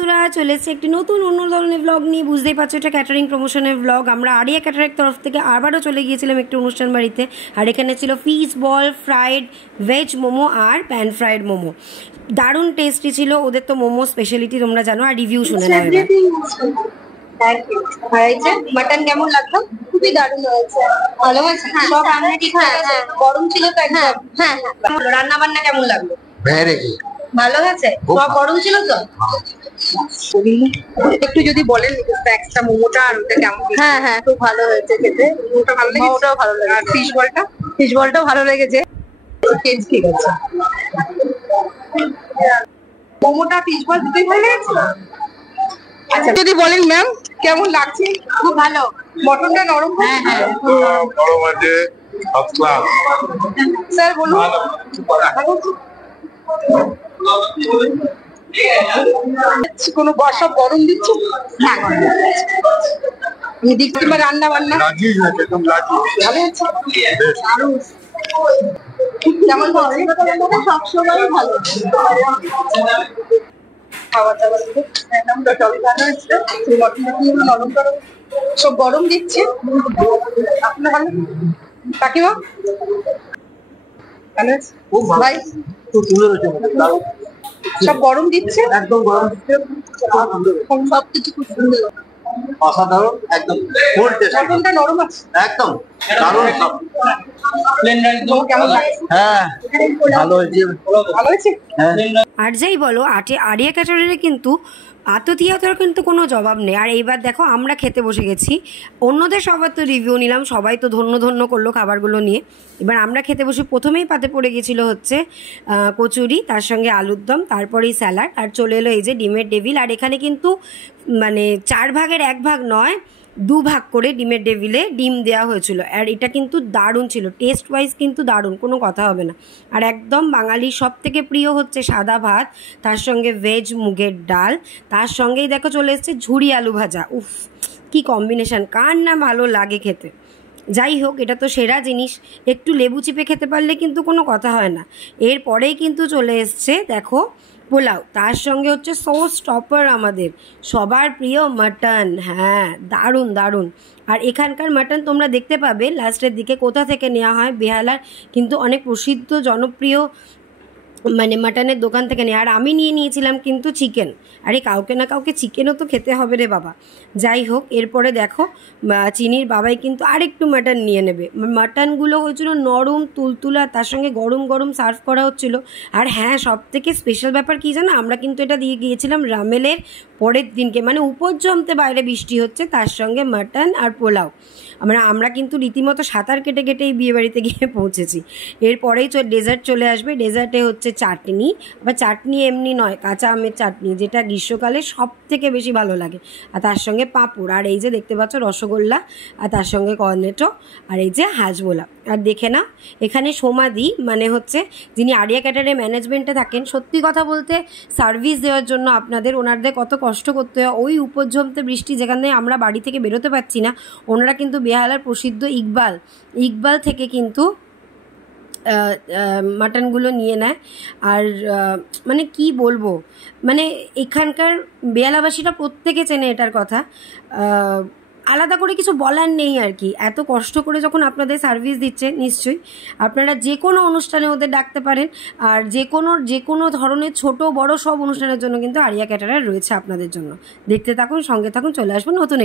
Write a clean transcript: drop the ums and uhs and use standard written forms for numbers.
বন্ধুরা চলে এসেছে একটি নতুন অন্য ধরনের ব্লগ নিয়ে। বুঝতেই পারছো এটা ক্যাটারিং প্রমোশনের ব্লগ। আমরা আরিয়া ক্যাটারিং তরফ থেকে আবারও চলে গিয়েছিলাম একটি অনুষ্ঠান বাড়িতে, আর এখানে ছিল fish ball, fried veg momo আর প্যান ফ্রাইড মোমো। দারুণ টেস্টি ছিল ওদের তো মোমো স্পেশালিটি, তোমরা জানো। আর রিভিউ শুনে নাও এবার। মাটন কেমন লাগলো? খুবই দারুণ হয়েছে, ভালো হয়েছে। সব রান্না ঠিক আছে, গরম ছিল তো একদম। হ্যাঁ, রান্না বান্না কেমন লাগলো? ভালো হয়েছে, সব গরম ছিল তো। একটু যদি বলেন স্ন্যাক্সটা, মোমোটা আর ওটা কেমন? হ্যাঁ, খুব ভালো হয়েছে খেতে। মোমোটা ভালো লেগেছে, মোমোটাও ভালো লেগেছে। আর ফিশ বলটাও ভালো লেগেছে। ঠিক আছে, মোমোটা ফিশ বল দুটোই ভালো লেগেছে। আচ্ছা, যদি বলেন ম্যাম কেমন লাগছে? খুব ভালো। মটনটা নরম? হ্যাঁ, নরম আছে, ফার্স্ট ক্লাস। স্যার বলুন। কোনো সব গরম দিচ্ছে? হ্যাঁ, আমি দেখছি রান্না বান্না ভালো হচ্ছে। কেমন সবসময় ভালো খাওয়া দাওয়া, সব গরম দিচ্ছে। আপনার ভালো কাকিমা? ভাই সব গরম দিচ্ছে, একদম গরম দিচ্ছে, সবকিছু খুব সুন্দর, অসাধারণ, একদম ফুল টেস্ট। মটনটা নরম আছে, একদম দারুণ। সব কেমন লাগে? হ্যাঁ, ভালো হয়েছে, ভালো হয়েছে। আর যাই বলো, আরিয়া ক্যাটারিংয়ে কিন্তু আতিথেয়তার কিন্তু কোনো জবাব নেই। আর এইবার দেখো আমরা খেতে বসে গেছি। অন্যদের সবার তো রিভিউ নিলাম, সবাই তো ধন্য ধন্য করলো খাবারগুলো নিয়ে। এবার আমরা খেতে বসে প্রথমেই পাতে পড়ে গেছিলো হচ্ছে কচুরি, তার সঙ্গে আলুর দম, তারপরেই স্যালাড, আর চলে এলো এই যে ডিমের ডেভিল। আর এখানে কিন্তু মানে 4 ভাগের 1 ভাগ নয়, 2 ভাগ করে ডিমের ডেভিলে ডিম দেওয়া হয়েছিল। আর এটা কিন্তু দারুণ ছিল, টেস্ট ওয়াইজ কিন্তু দারুণ, কোনো কথা হবে না। আর একদম বাঙালির সব থেকে প্রিয় হচ্ছে সাদা ভাত, তার সঙ্গে ভেজ মুগের ডাল, তার সঙ্গেই দেখো চলে এসছে ঝুরি আলু ভাজা। উফ, কি কম্বিনেশান, কার না ভালো লাগে খেতে। যাই হোক, এটা তো সেরা জিনিস, একটু লেবু চিপে খেতে পারলে কিন্তু কোনো কথা হয় না। এরপরেই কিন্তু চলে এসছে দেখো পোলাও, তার সঙ্গে হচ্ছে সস টপার আমাদের সবার প্রিয় মাটন। হ্যাঁ, দারুণ দারুণ। আর এখানকার মাটন তোমরা দেখতে পাবে লাস্টের দিকে কোথা থেকে নেওয়া হয়। বেহালার কিন্তু অনেক প্রসিদ্ধ জনপ্রিয় মানে মাটনের দোকান থেকে নেয়। আর আমি নিয়েছিলাম কিন্তু চিকেন। আরে কাউকে না কাউকে চিকেনও তো খেতে হবে রে বাবা। যাই হোক, এরপরে দেখো চিনির বাবাই কিন্তু আরেকটু মাটন নিয়ে নেবে। মাটনগুলো হয়েছিল নরম তুলতুলা, তার সঙ্গে গরম গরম সার্ভ করা হচ্ছিল। আর হ্যাঁ, সব থেকে স্পেশাল ব্যাপার কী জানো, আমরা কিন্তু এটা দিয়ে গিয়েছিলাম রামেলের পরের দিনকে, মানে উপর জমতে বাইরে বৃষ্টি হচ্ছে, তার সঙ্গে মাটন আর পোলাও। আমরা কিন্তু রীতিমতো সাঁতার কেটে কেটে এই বিয়েবাড়িতে গিয়ে পৌঁছেছি। এরপরেই ডেজার্ট চলে আসবে। ডেজার্টে হচ্ছে চাটনি, আবার চাটনি এমনি নয়, কাঁচা আমের চাটনি, যেটা গ্রীষ্মকালে সব থেকে বেশি ভালো লাগে। আর তার সঙ্গে পাঁপড়, আর এই যে দেখতে পাচ্ছ রসগোল্লা, আর তার সঙ্গে কর্নেটো, আর এই যে হাজমোলা। আর দেখে না, এখানে সমাধি মানে হচ্ছে যিনি আরিয়া ক্যাটারিং ম্যানেজমেন্টে থাকেন, সত্যি কথা বলতে সার্ভিস দেওয়ার জন্য ওনাদের কত কষ্ট করতে হয়। ওই উপর জমতে বৃষ্টি, যেখানে আমরা বাড়ি থেকে বেরোতে পারছি না, ওনারা কিন্তু বেহালার প্রসিদ্ধ ইকবাল থেকে কিন্তু মাটনগুলো নিয়ে নেয়। আর মানে কি বলবো, মানে এখানকার বেহালাবাসীরা প্রত্যেকে চেনে এটার কথা। আলাদা করে কিছু বলার নেই আর কি। এত কষ্ট করে যখন আপনাদের সার্ভিস দিচ্ছে, নিশ্চয়ই আপনারা যে কোনো অনুষ্ঠানে ওদের ডাকতে পারেন। আর যে কোনো ধরনের ছোট বড় সব অনুষ্ঠানের জন্য কিন্তু আরিয়া ক্যাটারার রয়েছে আপনাদের জন্য। দেখতে থাকুন, সঙ্গে থাকুন, চলে আসবেন নতুন